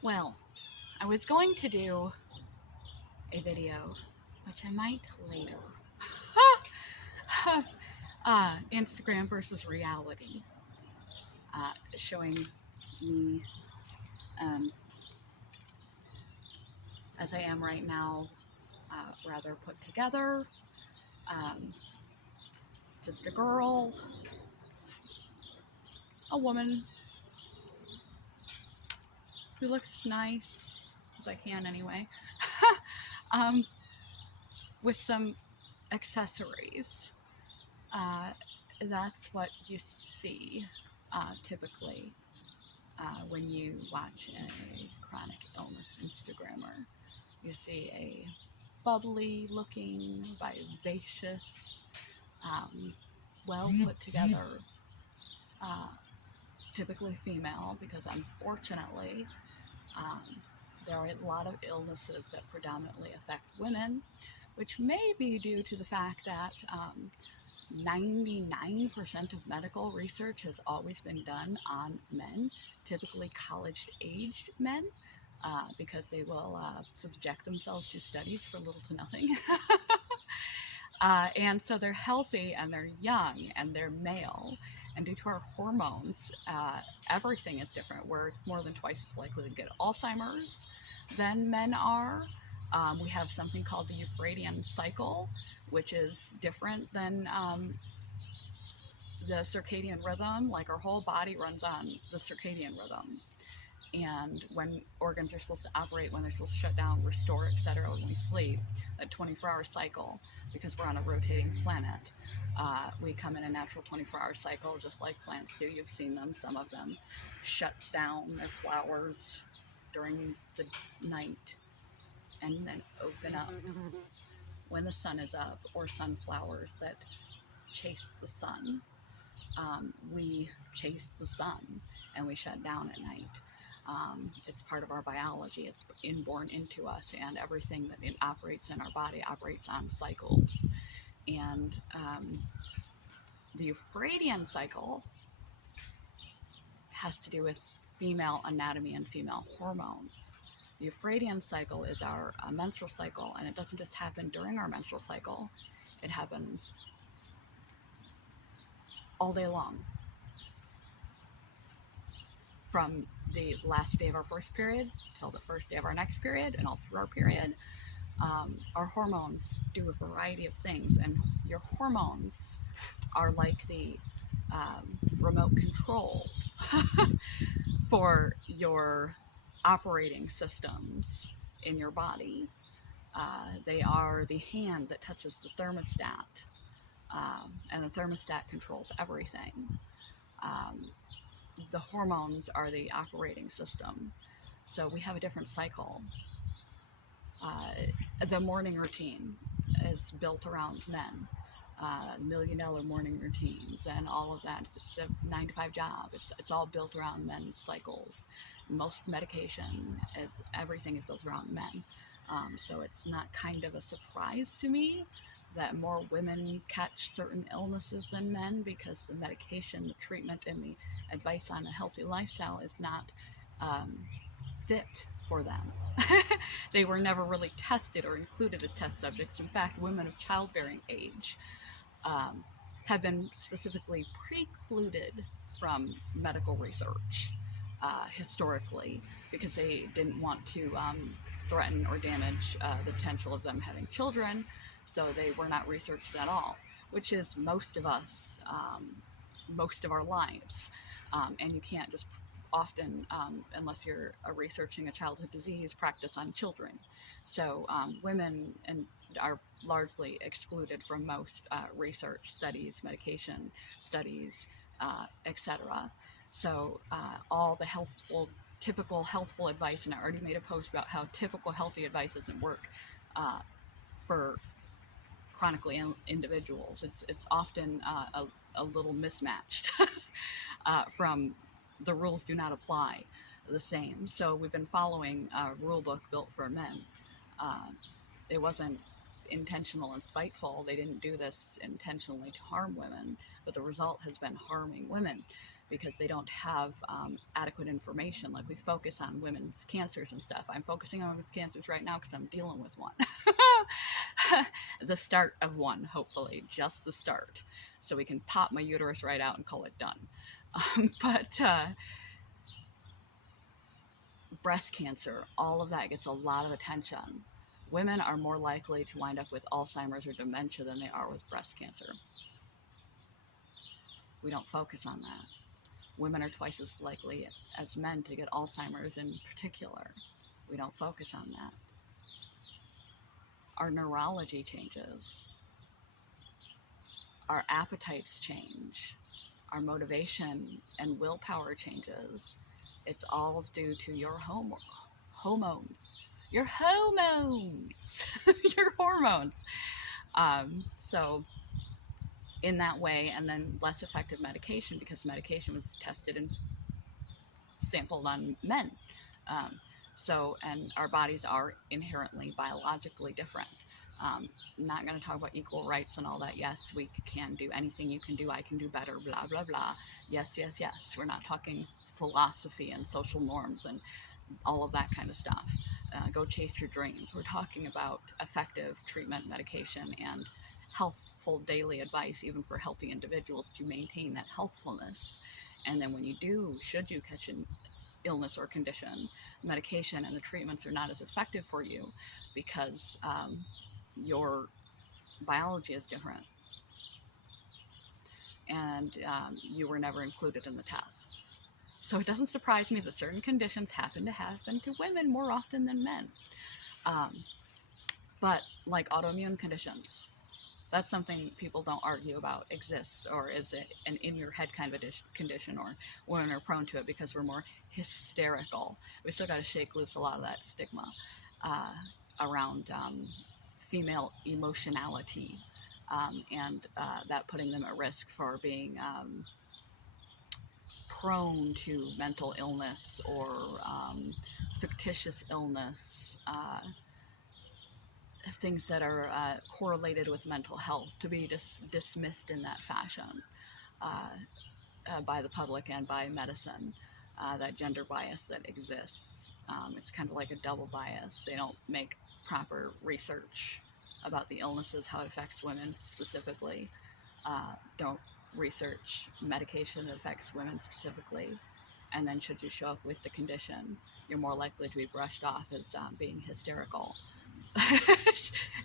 Well, I was going to do a video, which I might later, of Instagram versus reality, showing me um, as I am right now, rather put together, um, just a girl, a woman who looks nice, as I can anyway, um, with some accessories. Uh, that's what you see typically when you watch a chronic illness Instagrammer. You see a bubbly looking, vivacious, well put together, uh, typically female, because unfortunately, um, there are a lot of illnesses that predominantly affect women, which may be due to the fact that 99% of medical research has always been done on men, typically college-aged men, because they will subject themselves to studies for little to nothing. And so they're healthy and they're young and they're male. And due to our hormones, everything is different. We're more than twice as likely to get Alzheimer's than men are. We have something called the Euphratean cycle, which is different than the circadian rhythm. Like our whole body runs on the circadian rhythm. And when organs are supposed to operate, when they're supposed to shut down, restore, etc., when we sleep, that 24-hour cycle, because we're on a rotating planet, we come in a natural 24-hour cycle, just like plants do. You've seen them. Some of them shut down their flowers during the night and then open up when the sun is up, or sunflowers that chase the sun. We chase the sun and we shut down at night. It's part of our biology. It's inborn into us, and everything that it operates in our body operates on cycles. And the Euphratean cycle has to do with female anatomy and female hormones. The Euphratean cycle is our menstrual cycle, and it doesn't just happen during our menstrual cycle, it happens all day long, from the last day of our first period till the first day of our next period, and all through our period. Our hormones do a variety of things, and your hormones are like the remote control for your operating systems in your body. They are the hand that touches the thermostat, and the thermostat controls everything. Um, the hormones are the operating system. So we have a different cycle. The morning routine is built around men. $1 million morning routines and all of that. It's a 9 to 5 job. It's all built around men's cycles. Most medication is everything is built around men. So it's not kind of a surprise to me that more women catch certain illnesses than men, because the medication, the treatment, and the advice on a healthy lifestyle is not um, fit for them. They were never really tested or included as test subjects. In fact, women of childbearing age um, have been specifically precluded from medical research historically, because they didn't want to threaten or damage the potential of them having children, so they were not researched at all, which is most of us, most of our lives. And you can't just often, unless you're researching a childhood disease, practice on children. So women are largely excluded from most research studies, medication studies, etc. So all the typical healthful advice, and I already made a post about how typical healthy advice doesn't work uh, for chronically ill individuals. It's often a little mismatched from the rules do not apply the same. So we've been following a rule book built for men. Uh, it wasn't intentional and spiteful. They didn't do this intentionally to harm women, but the result has been harming women. because they don't have adequate information. Like we focus on women's cancers and stuff. I'm focusing on women's cancers right now because I'm dealing with one. The start of one, hopefully, just the start. So we can pop my uterus right out and call it done. But breast cancer, all of that gets a lot of attention. Women are more likely to wind up with Alzheimer's or dementia than they are with breast cancer. We don't focus on that. Women are twice as likely as men to get Alzheimer's in particular. We don't focus on that. Our neurology changes. Our appetites change. Our motivation and willpower changes. It's all due to your hormones. Your hormones. Your hormones. So in that way, and then less effective medication, because medication was tested and sampled on men. And our bodies are inherently biologically different. I'm not going to talk about equal rights and all that. Yes, we can do anything you can do. I can do better, blah, blah, blah. Yes, yes, yes. We're not talking philosophy and social norms and all of that kind of stuff. Go chase your dreams. We're talking about effective treatment, medication, and healthful daily advice, even for healthy individuals, to maintain that healthfulness. And then when you do, should you catch an illness or condition, medication and the treatments are not as effective for you because your biology is different and you were never included in the tests. So it doesn't surprise me that certain conditions happen to women more often than men. But like autoimmune conditions, that's something people don't argue about exists, or is it an in-your-head kind of condition, or women are prone to it because we're more hysterical. We still got to shake loose a lot of that stigma around female emotionality and that putting them at risk for being prone to mental illness or fictitious illness, things that are correlated with mental health, to be dismissed in that fashion by the public and by medicine. That gender bias that exists. It's kind of like a double bias. They don't make proper research about the illnesses, how it affects women specifically. Don't research medication that affects women specifically. And then should you show up with the condition, you're more likely to be brushed off as being hysterical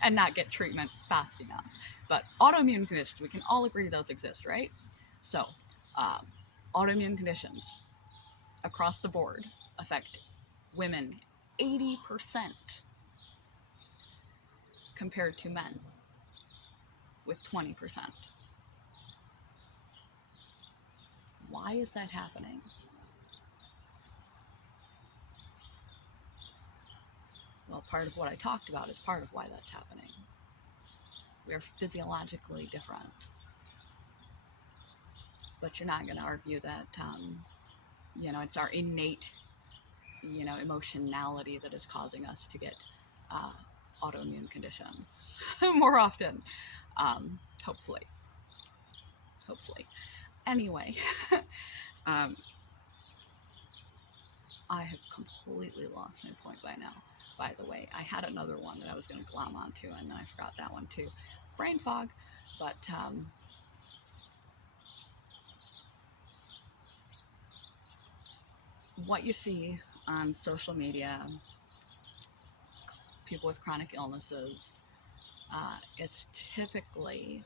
and not get treatment fast enough. But autoimmune conditions, we can all agree those exist, right? So autoimmune conditions across the board affect women 80% compared to men with 20%. Why is that happening? Well, part of what I talked about is part of why that's happening. We're physiologically different. But you're not going to argue that, it's our innate, emotionality that is causing us to get autoimmune conditions more often. Hopefully. Anyway, I have completely lost my point by now. By the way, I had another one that I was going to glom onto, and then I forgot that one too. Brain fog. But what you see on social media, people with chronic illnesses, it's typically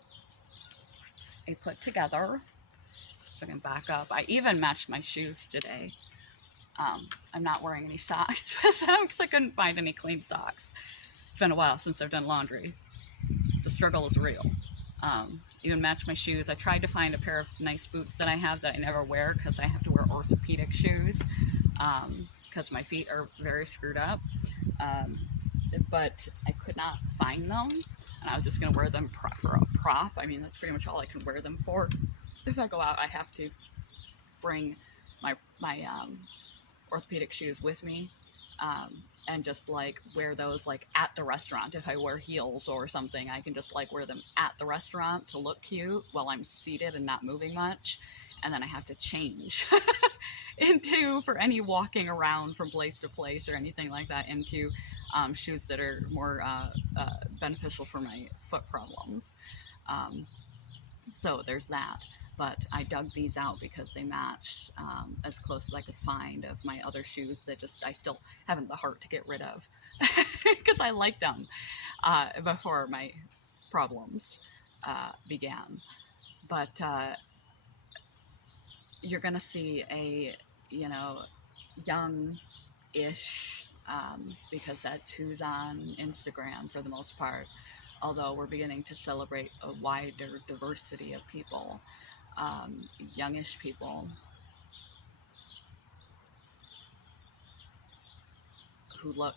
a put together. If I can back up, I even matched my shoes today. I'm not wearing any socks because I couldn't find any clean socks. It's been a while since I've done laundry. The struggle is real. Even match my shoes. I tried to find a pair of nice boots that I have that I never wear because I have to wear orthopedic shoes because my feet are very screwed up. But I could not find them, and I was just going to wear them for a prop. I mean, that's pretty much all I can wear them for. If I go out, I have to bring my orthopedic shoes with me and just like wear those like at the restaurant. If I wear heels or something, I can just like wear them at the restaurant to look cute while I'm seated and not moving much. and then I have to change into, for any walking around from place to place or anything like that, into shoes that are more beneficial for my foot problems. So there's that. But I dug these out because they matched as close as I could find of my other shoes that just I still haven't the heart to get rid of because I liked them before my problems began. But you're gonna see a, you know, young-ish, because that's who's on Instagram for the most part. Although we're beginning to celebrate a wider diversity of people, youngish people who look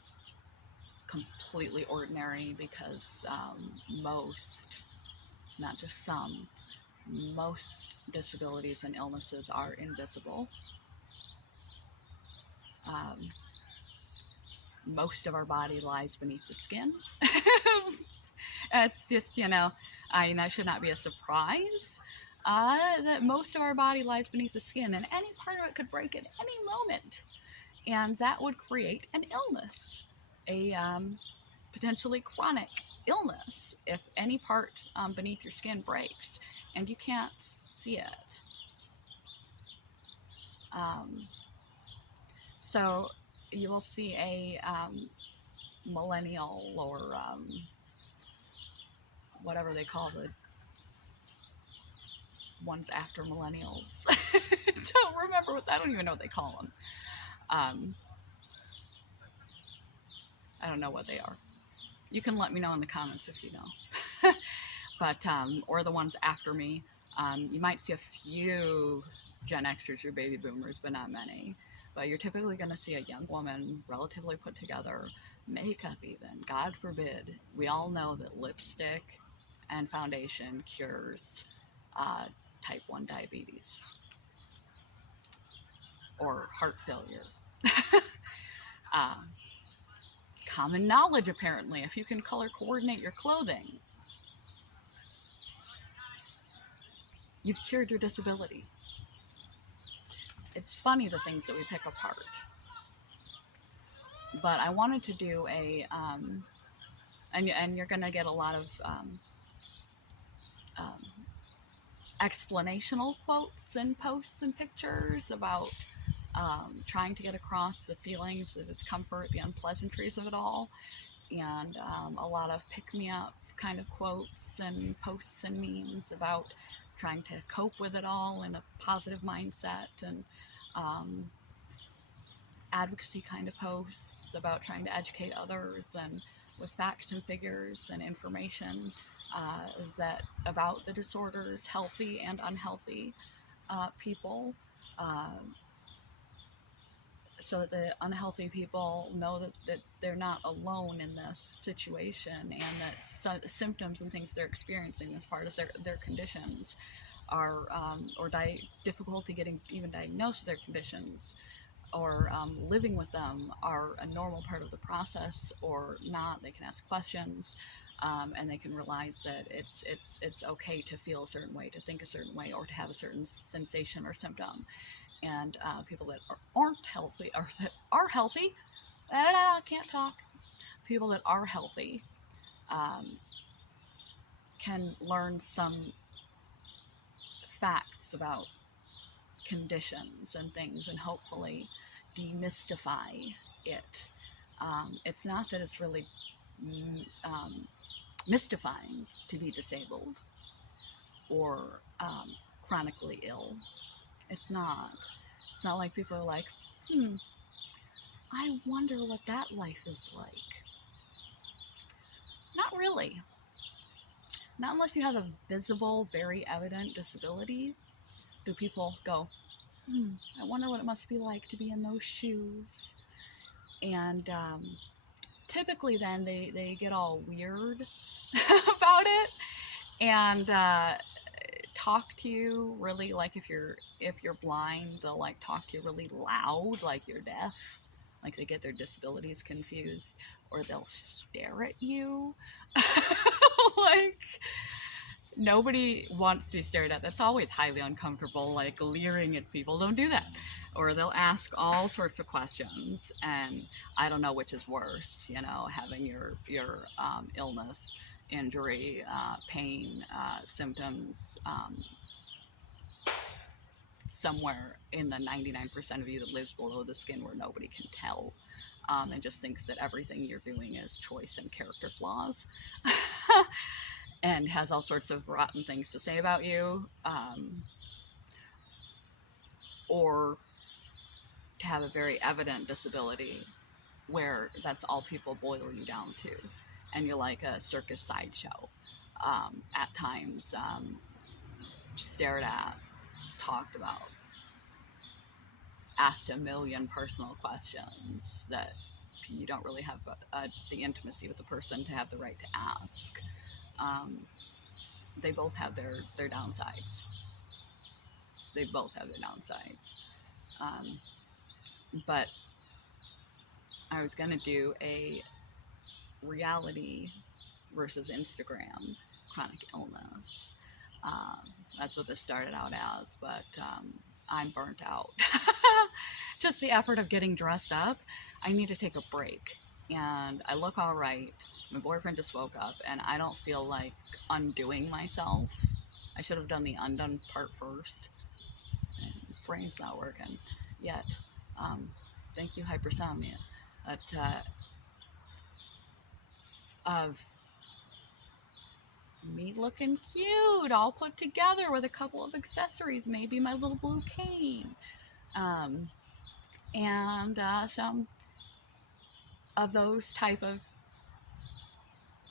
completely ordinary because most, not just some, most disabilities and illnesses are invisible. Most of our body lies beneath the skin. It's just, you know, that should not be a surprise. That most of our body lies beneath the skin, and any part of it could break at any moment, and that would create an illness, a potentially chronic illness, if any part beneath your skin breaks and you can't see it. So you will see a millennial, or whatever they call the ones after millennials. Don't remember what, I don't even know what they call them. I don't know what they are. You can let me know in the comments if you know. But or the ones after me. You might see a few Gen Xers or baby boomers, but not many. But you're typically going to see a young woman, relatively put together, makeup even, God forbid. We all know that lipstick and foundation cures type 1 diabetes or heart failure. Common knowledge, apparently, if you can color coordinate your clothing, you've cured your disability. It's funny the things that we pick apart. But I wanted to do a, and you're going to get a lot of explanational quotes and posts and pictures about trying to get across the feelings, the discomfort, the unpleasantries of it all, and a lot of pick-me-up kind of quotes and posts and memes about trying to cope with it all in a positive mindset, and advocacy kind of posts about trying to educate others and with facts and figures and information that about the disorders, healthy and unhealthy people, so that the unhealthy people know that they're not alone in this situation, and that symptoms and things they're experiencing as part of their conditions are, or difficulty getting even diagnosed with their conditions, or living with them, are a normal part of the process or not. They can ask questions, and they can realize that it's okay to feel a certain way, to think a certain way, or to have a certain sensation or symptom. And people that aren't healthy, or that are healthy, can't talk. People that are healthy can learn some facts about conditions and things, and hopefully demystify it. It's not that it's really mystifying to be disabled or chronically ill. It's not. It's not like people are like, I wonder what that life is like. Not really. Not unless you have a visible, very evident disability. Do people go, I wonder what it must be like to be in those shoes. And typically then they get all weird about it, and talk to you really, like if you're blind, they'll like talk to you really loud like you're deaf, like they get their disabilities confused, or they'll stare at you like Nobody wants to be stared at. That's always highly uncomfortable, like leering at people. Don't do that. Or they'll ask all sorts of questions, and I don't know which is worse, having your illness, injury, pain, symptoms, somewhere in the 99% of you that lives below the skin where nobody can tell, and just thinks that everything you're doing is choice and character flaws. And has all sorts of rotten things to say about you, or to have a very evident disability where that's all people boil you down to, and you're like a circus sideshow, at times, stared at, talked about, asked a million personal questions that you don't really have the intimacy with the person to have the right to ask. They both have their downsides. They both have their downsides. But I was going to do a reality versus Instagram chronic illness. That's what this started out as, but I'm burnt out. Just the effort of getting dressed up. I need to take a break. And I look all right. My boyfriend just woke up, and I don't feel like undoing myself. I should have done the undone part first. And brain's not working yet. Thank you, hypersomnia. But of me looking cute, all put together with a couple of accessories, maybe my little blue cane, and some of those type of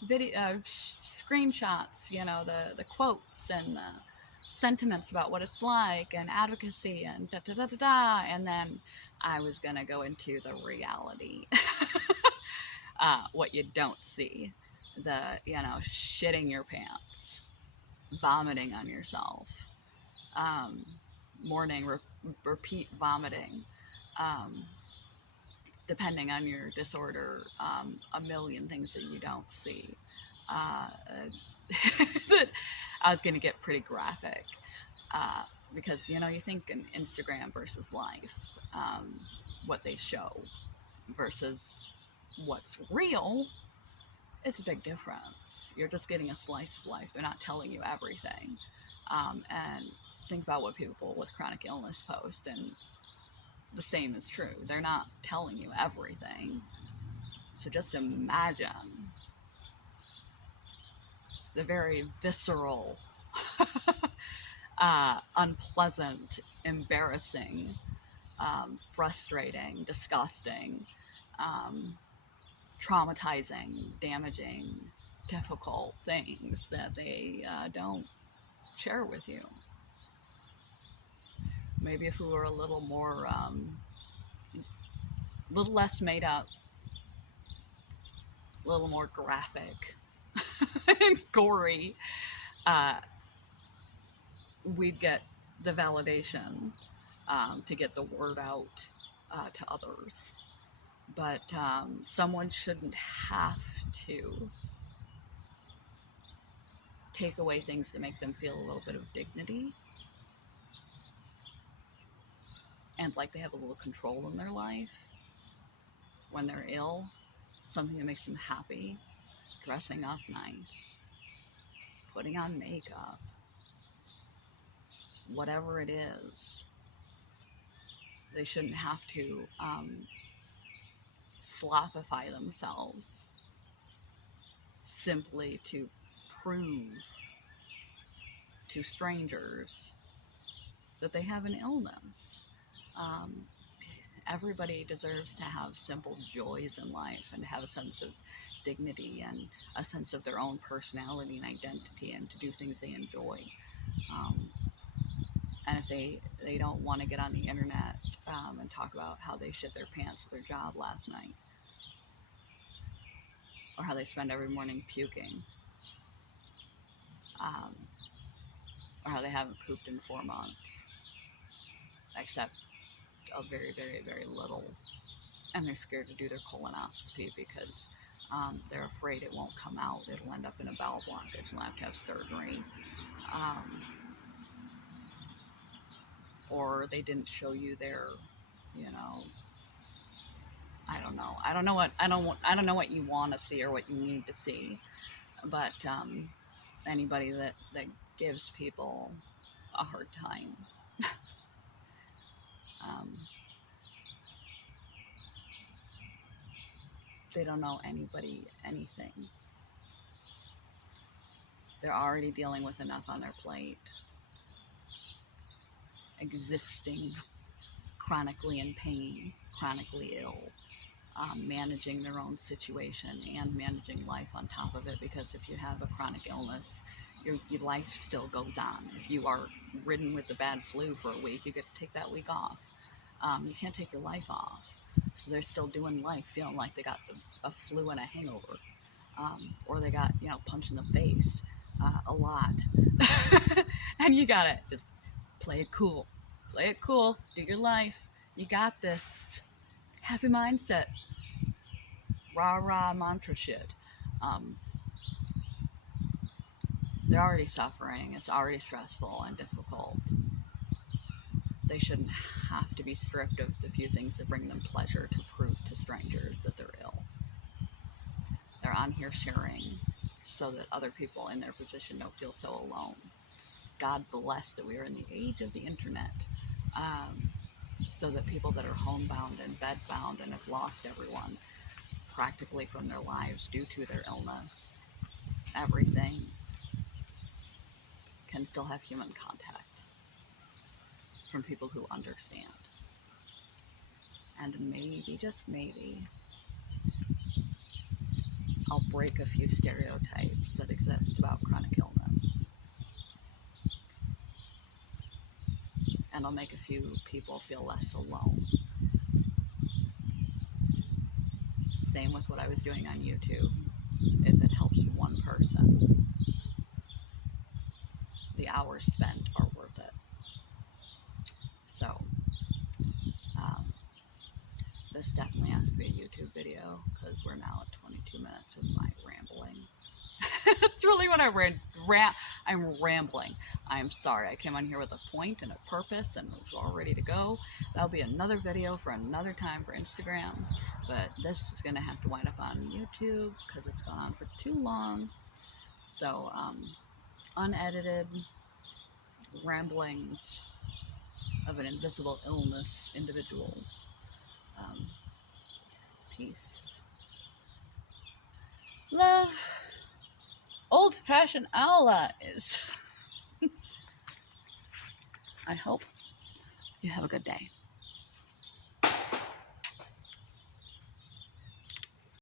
video screenshots, the quotes and the sentiments about what it's like and advocacy and da da da da da. And then I was gonna go into the reality, what you don't see, the shitting your pants, vomiting on yourself, morning repeat vomiting, depending on your disorder, a million things that you don't see. That I was going to get pretty graphic, because you think in Instagram versus life, what they show versus what's real, it's a big difference. You're just getting a slice of life. They're not telling you everything. And think about what people with chronic illness post, and the same is true. They're not telling you everything. So just imagine the very visceral, unpleasant, embarrassing, frustrating, disgusting, traumatizing, damaging, difficult things that they don't share with you. Maybe if we were a little more, little less made up, a little more graphic and gory, we'd get the validation, to get the word out to others. But someone shouldn't have to take away things to make them feel a little bit of dignity and like they have a little control in their life when they're ill. Something that makes them happy, dressing up nice, putting on makeup, whatever it is. They shouldn't have to slopify themselves simply to prove to strangers that they have an illness. Everybody deserves to have simple joys in life and to have a sense of dignity and a sense of their own personality and identity, and to do things they enjoy. And if they don't want to get on the internet and talk about how they shit their pants at their job last night, or how they spend every morning puking, or how they haven't pooped in 4 months, except a very, very, very little, and they're scared to do their colonoscopy because they're afraid it won't come out. It'll end up in a bowel blockage and they'll have to have surgery. um, or they didn't show you their, you know, I don't know. I don't know what you want to see or what you need to see. But anybody that gives people a hard time, um, they don't know anybody anything. They're already dealing with enough on their plate, existing chronically in pain, chronically ill, managing their own situation and managing life on top of it. Because if you have a chronic illness, your life still goes on. If you are ridden with the bad flu for a week, you get to take that week off. You can't take your life off. So they're still doing life, feeling like they got a flu and a hangover, or they got, you know, punched in the face a lot. And you gotta just play it cool. Play it cool. Do your life. You got this. Happy mindset. Rah rah mantra shit. Um, they're already suffering. It's already stressful and difficult. They shouldn't have to be stripped of the few things that bring them pleasure to prove to strangers that they're ill. They're on here sharing so that other people in their position don't feel so alone. God bless that we are in the age of the internet, so that people that are homebound and bedbound and have lost everyone practically from their lives due to their illness, everything, can still have human contact from people who understand. And maybe, just maybe, I'll break a few stereotypes that exist about chronic illness. And I'll make a few people feel less alone. Same with what I was doing on YouTube. If it helps one person, the hours spent are worth it. So, this definitely has to be a YouTube video because we're now at 22 minutes of my rambling. That's really what I'm rambling. I'm sorry. I came on here with a point and a purpose and was all ready to go. That'll be another video for another time for Instagram. But this is going to have to wind up on YouTube because it's gone on for too long. So, unedited ramblings of an invisible illness individual. Peace. Love. Old-fashioned allies. I hope you have a good day.